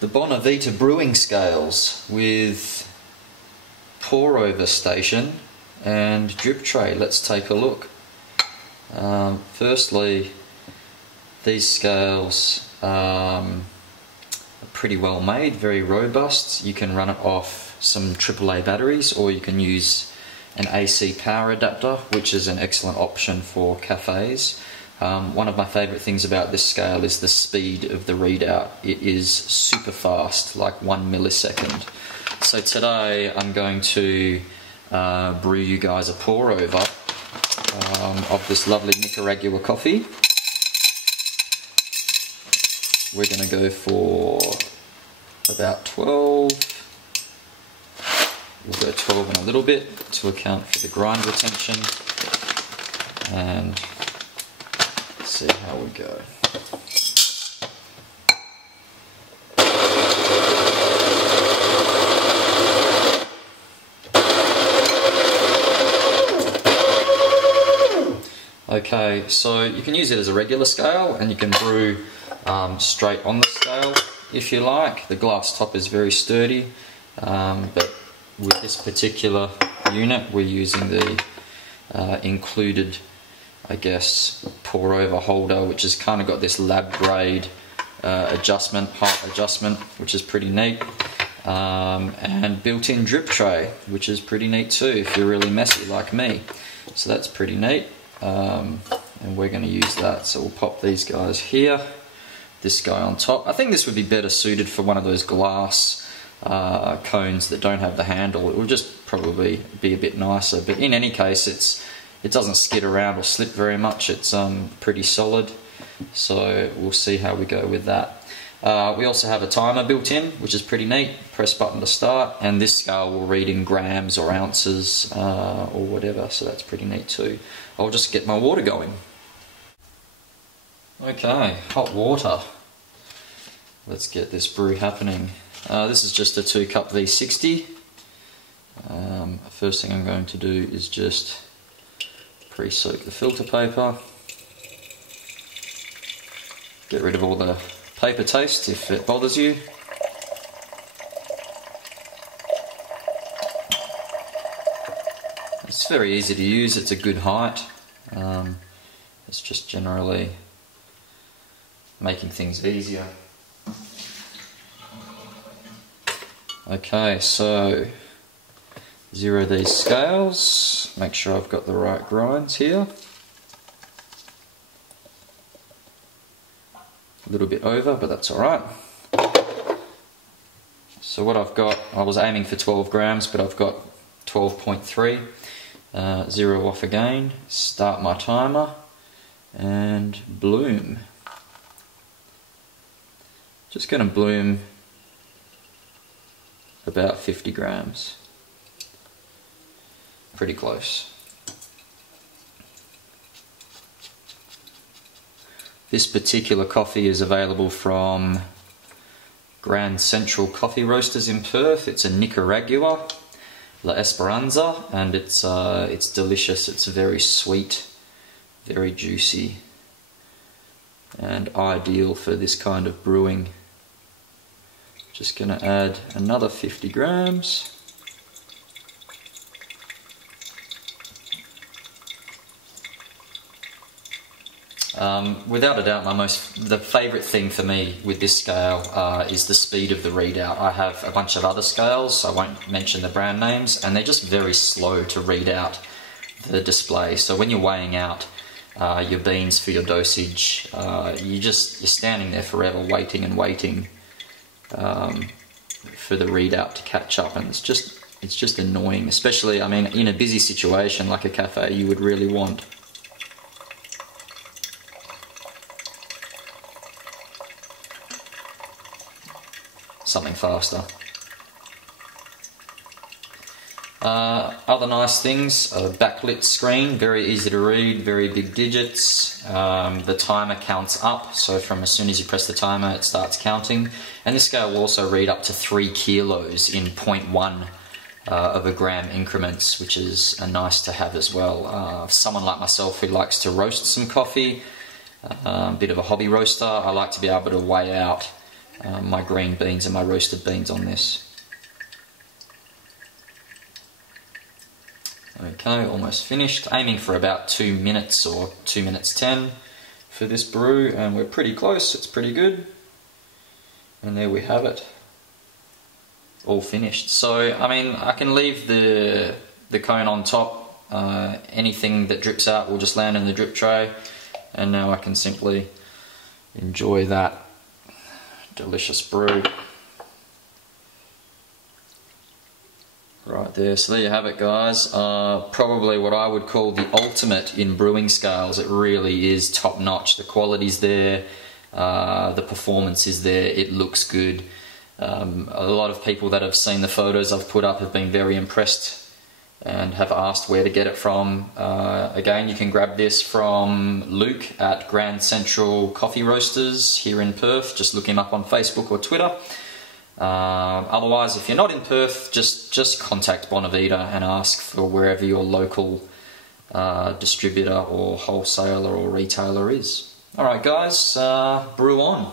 the Bonavita brewing scales with pour over station and drip tray. Let's take a look. Firstly, these scales are pretty well made, very robust. You can run it off some AAA batteries, or you can use an AC power adapter, which is an excellent option for cafes. One of my favourite things about this scale is the speed of the readout. It is super fast, like 1 millisecond. So today I'm going to brew you guys a pour over of this lovely Nicaragua coffee. We're going to go for about 12. We'll go 12 and a little bit to account for the grind retention, and see how we go. Okay, so you can use it as a regular scale, and you can brew straight on the scale if you like. The glass top is very sturdy, but with this particular unit we're using the included, I guess, pour over holder, which has kind of got this lab grade adjustment, height adjustment, which is pretty neat, and built-in drip tray, which is pretty neat too if you're really messy like me. So that's pretty neat, and we're going to use that. So we'll pop these guys here, this guy on top. I think this would be better suited for one of those glass cones that don't have the handle. It will just probably be a bit nicer, but in any case it doesn't skid around or slip very much. It's pretty solid, so we'll see how we go with that. We also have a timer built in, which is pretty neat. Press button to start, and this scale will read in grams or ounces or whatever, so that's pretty neat too. I'll just get my water going. Okay, hot water. Let's get this brew happening. This is just a 2-cup V60. First thing I'm going to do is just pre-soak the filter paper. Get rid of all the paper taste if it bothers you. It's very easy to use, it's a good height. It's just generally making things easier. Okay, so zero these scales, make sure I've got the right grinds here. A little bit over, but that's alright. So what I've got, I was aiming for 12 grams, but I've got 12.3. Zero off again, start my timer, and bloom. Just going to bloom about 50 grams. Pretty close. This particular coffee is available from Grand Central Coffee Roasters in Perth. It's a Nicaragua, La Esperanza, and it's delicious. It's very sweet, very juicy, and ideal for this kind of brewing. Just going to add another 50 grams. Without a doubt, the favourite thing for me with this scale is the speed of the readout. I have a bunch of other scales, I won't mention the brand names, and they're just very slow to read out the display. So when you're weighing out your beans for your dosage, you're standing there forever waiting and waiting for the readout to catch up, and it's just annoying. Especially, I mean, in a busy situation like a cafe, you would really want something faster. Other nice things, a backlit screen, very easy to read, very big digits. The timer counts up, so from as soon as you press the timer it starts counting. And this scale will also read up to 3 kilos in 0.1 of a gram increments, which is nice to have as well. Someone like myself who likes to roast some coffee, a bit of a hobby roaster, I like to be able to weigh out my green beans and my roasted beans on this. Okay, almost finished. Aiming for about 2 minutes or 2 minutes 10 for this brew, and we're pretty close, it's pretty good. And there we have it, all finished. So, I mean, I can leave the cone on top. Anything that drips out will just land in the drip tray, and now I can simply enjoy that delicious brew. Right there, so there you have it, guys. Probably what I would call the ultimate in brewing scales. It really is top notch. The quality's there, the performance is there, it looks good. A lot of people that have seen the photos I've put up have been very impressed and have asked where to get it from. Again, you can grab this from Luke at Grand Central Coffee Roasters here in Perth. Just look him up on Facebook or Twitter. Otherwise, if you're not in Perth, just contact Bonavita and ask for wherever your local distributor or wholesaler or retailer is. Alright guys, brew on.